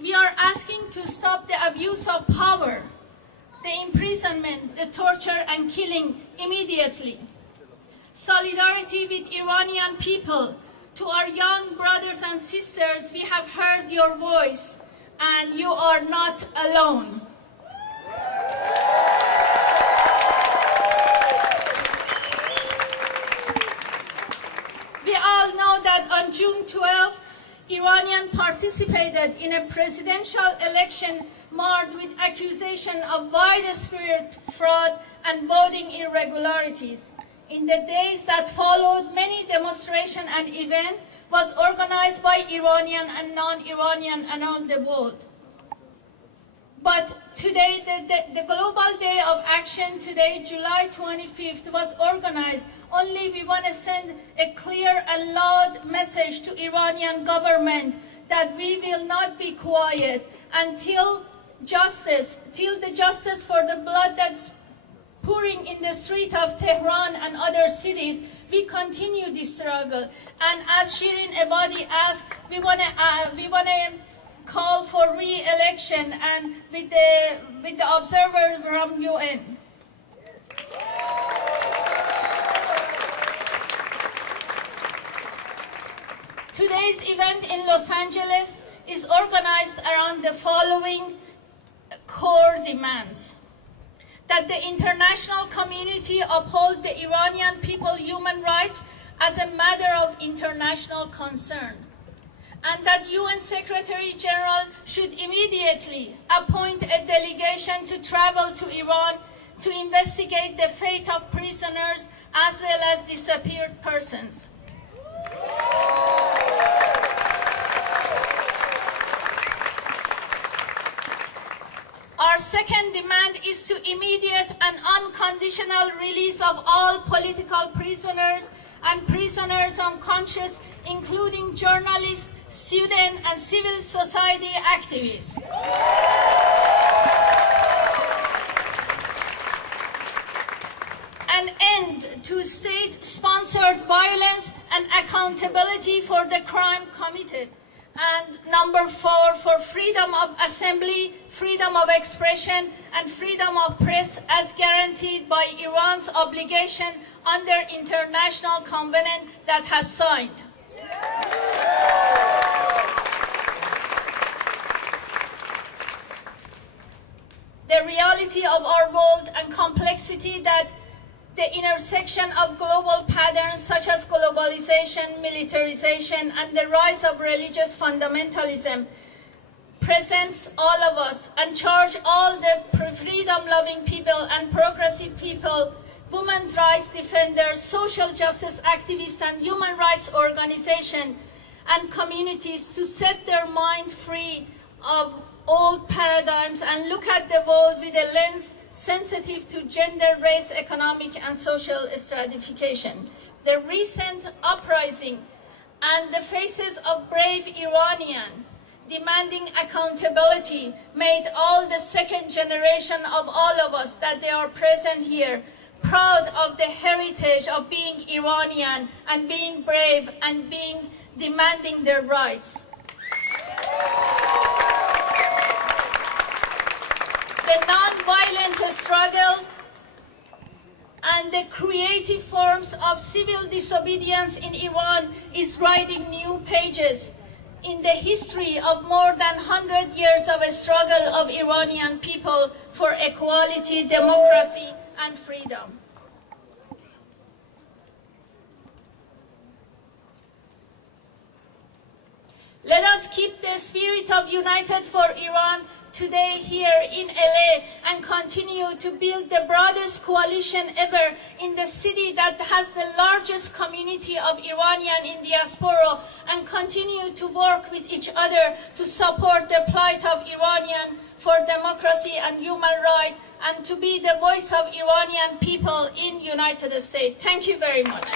we are asking to stop the abuse of power, the imprisonment, the torture and killing immediately. Solidarity with Iranian people. To our young brothers and sisters, we have heard your voice and you are not alone. We all know that on June 12th, Iranian participated in a presidential election marred with accusation of widespread fraud and voting irregularities. In the days that followed, many demonstrations and events was organized by Iranian and non-Iranian around the world. But today, the Global Day of Action today, July 25th, was organized. Only we want to send a clear and loud message to Iranian government that we will not be quiet until the justice for the blood that's pouring in the street of Tehran and other cities. We continue this struggle. And as Shirin Ebadi asked, we want to call for re-election and with the observer from UN. Today's event in Los Angeles is organized around the following core demands: that the international community uphold the Iranian people's human rights as a matter of international concern, and that UN Secretary General should immediately appoint a delegation to travel to Iran to investigate the fate of prisoners as well as disappeared persons. Our second demand is to immediate and unconditional release of all political prisoners and prisoners unconscious, including journalists, students, and civil society activists. An end to state-sponsored violence and accountability for the crime committed. And number 4, for freedom of assembly, freedom of expression, and freedom of press as guaranteed by Iran's obligation under international covenant that has signed. The reality of our world and complexity that the intersection of global patterns such as globalization, militarization, and the rise of religious fundamentalism presents all of us and charge all the freedom-loving people and progressive people, women's rights defenders, social justice activists, and human rights organizations and communities to set their mind free of old paradigms and look at the world with a lens sensitive to gender, race, economic, and social stratification. The recent uprising and the faces of brave Iranians demanding accountability made all the second generation of all of us that they are present here proud of the heritage of being Iranian and being brave and demanding their rights. The non-violent struggle and the creative forms of civil disobedience in Iran is writing new pages in the history of more than 100 years of a struggle of Iranian people for equality, democracy, and freedom. Let us keep the spirit of United for Iran today here in LA and continue to build the broadest coalition ever in the city that has the largest community of Iranian in diaspora, and continue to work with each other to support the plight of Iranian for democracy and human rights, and to be the voice of Iranian people in United States. Thank you very much.